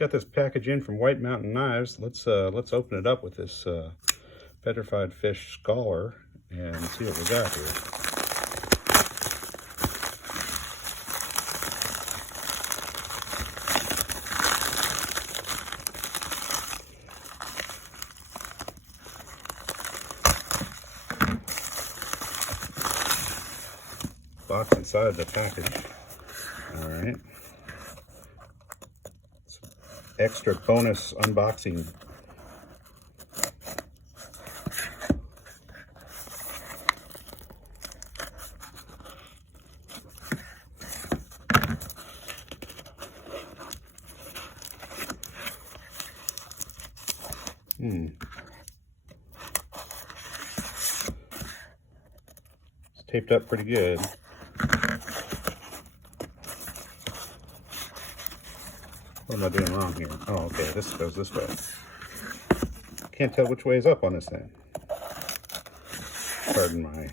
got this package in from White Mountain Knives. Let's open it up with this Petrified Fish Scholar and see what we got here. Box inside the package. All right. Extra bonus unboxing. It's taped up pretty good. What am I doing wrong here? Oh, okay, this goes this way. Can't tell which way is up on this thing. Pardon my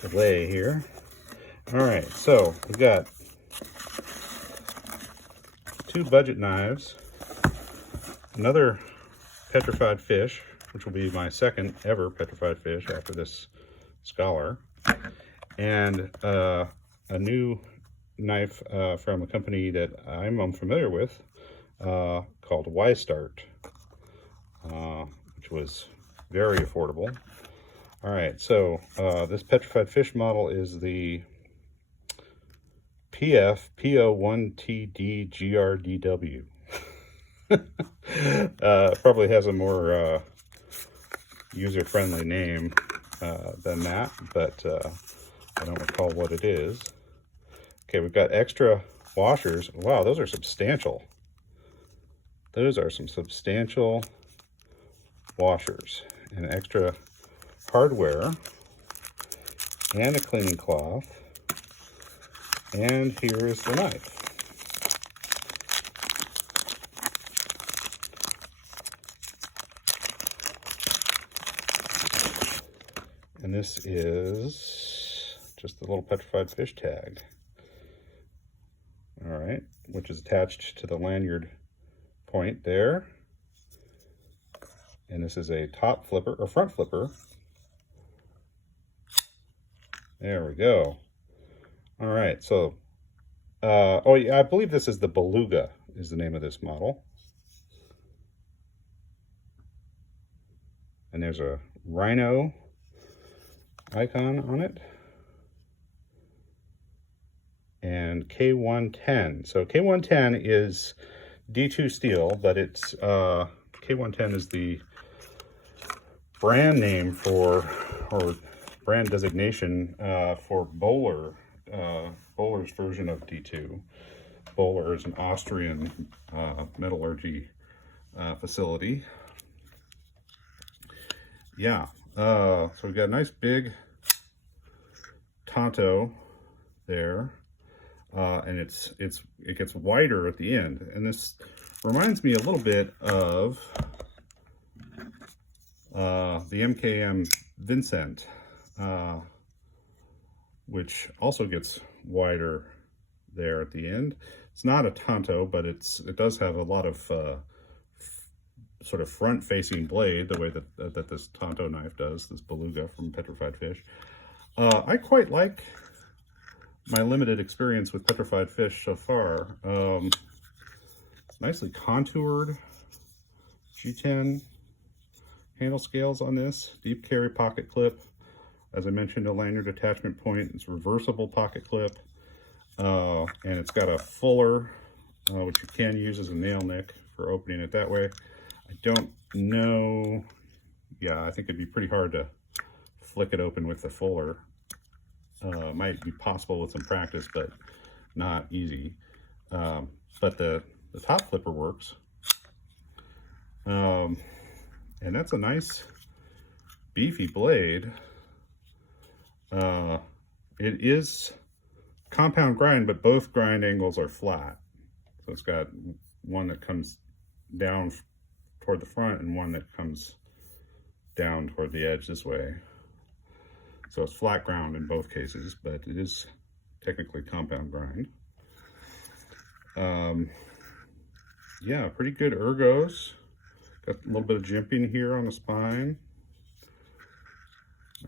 delay here. All right, so we've got 2 budget knives, another petrified fish, which will be my second ever petrified fish after this Scholar, and a new knife from a company that I'm unfamiliar with called Y-Start, which was very affordable. All right, so this petrified fish model is the PO1TD-GRDW. Probably has a more user-friendly name than that, but I don't recall what it is. Okay, we've got extra washers. Wow, those are substantial. Those are some substantial washers. And extra hardware. And a cleaning cloth. And here is the knife. And this is just the little petrified fish tag. All right, which is attached to the lanyard point there. And this is a top flipper, or front flipper. There we go. All right, so, oh yeah, I believe this is the Beluga, is the name of this model. And there's a rhino icon on it. And K110. So K110 is D2 steel, but it's K110 is the brand name for, or brand designation for Böhler. Böhler's version of D2. Böhler is an Austrian metallurgy facility. Yeah, so we've got a nice big Tonto there. And it gets wider at the end, and this reminds me a little bit of the MKM Vincent, which also gets wider there at the end. It's not a Tonto, but it does have a lot of sort of front-facing blade, the way that this Tonto knife does, this Beluga from Petrified Fish. I quite like my limited experience with petrified fish so far. Nicely contoured G10 handle scales on this. Deep carry pocket clip. As I mentioned, a lanyard attachment point. It's a reversible pocket clip. And it's got a fuller, which you can use as a nail nick for opening it that way. I don't know. Yeah, I think it'd be pretty hard to flick it open with the fuller. Might be possible with some practice, but not easy. But the top flipper works. And that's a nice beefy blade. It is compound grind, but both grind angles are flat. So it's got one that comes down toward the front and one that comes down toward the edge this way. So it's flat ground in both cases, but it is technically compound grind. Yeah, pretty good ergos. Got a little bit of jimping here on the spine.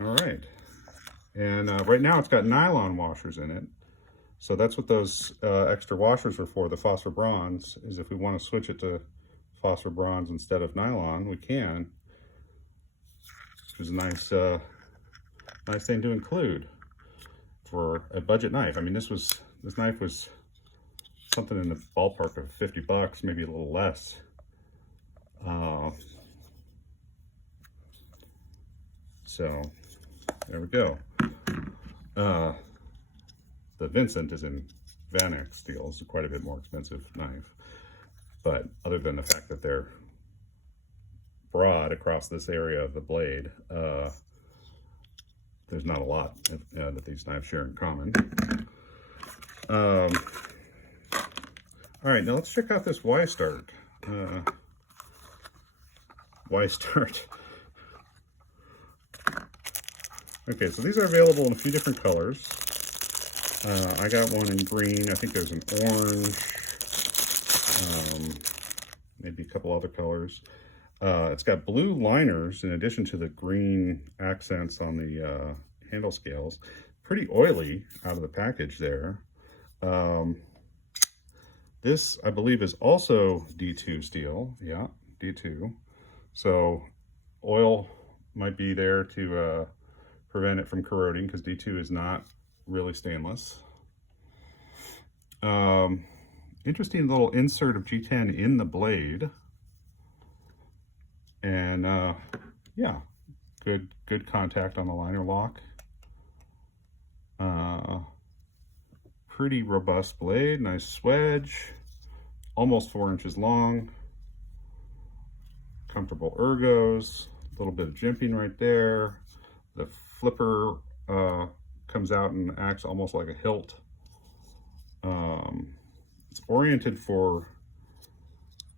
All right. And right now it's got nylon washers in it. So that's what those extra washers are for, the phosphor bronze, is if we want to switch it to phosphor bronze instead of nylon, we can. Which is a nice, nice thing to include for a budget knife. I mean, this knife was something in the ballpark of 50 bucks, maybe a little less. So there we go. The Vincent is in Vanex steel. It's quite a bit more expensive knife. But other than the fact that they're broad across this area of the blade, there's not a lot that these knives share in common. All right, now let's check out this Y-Start. Y-Start. Okay, so these are available in a few different colors. I got one in green. I think there's an orange. Maybe a couple other colors. It's got blue liners in addition to the green accents on the handle scales. Pretty oily out of the package there. This, I believe, is also D2 steel. Yeah, D2. So oil might be there to prevent it from corroding, because D2 is not really stainless. Interesting little insert of G10 in the blade. And yeah, good contact on the liner lock. Pretty robust blade, nice swedge, almost 4 inches long. Comfortable ergos, a little bit of jimping right there. The flipper comes out and acts almost like a hilt. It's oriented for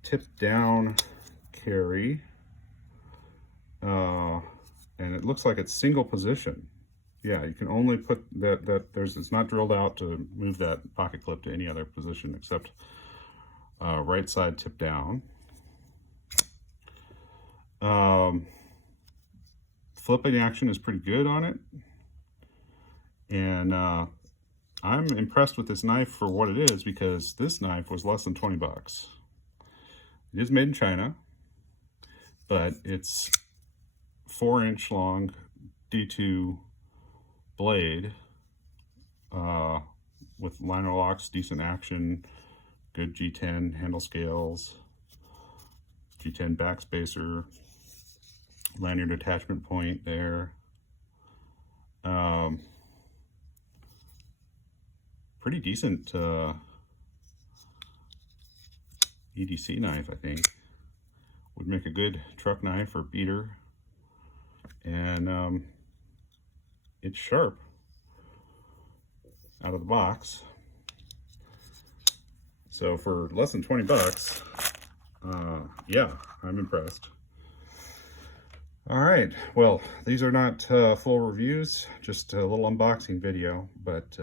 tip down carry, and it looks like it's single position. Yeah, you can only put it's not drilled out to move that pocket clip to any other position except right side tip down. Flipping action is pretty good on it, and I'm impressed with this knife for what it is, because this knife was less than 20 bucks. It is made in China, but it's 4-inch long D2 blade with liner locks, decent action, good G10 handle scales, G10 backspacer, lanyard attachment point there. Pretty decent EDC knife, I think. Would make a good truck knife or beater. And it's sharp out of the box. So for less than 20 bucks, yeah, I'm impressed. All right, well, these are not full reviews, just a little unboxing video, but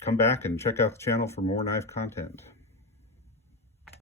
come back and check out the channel for more knife content.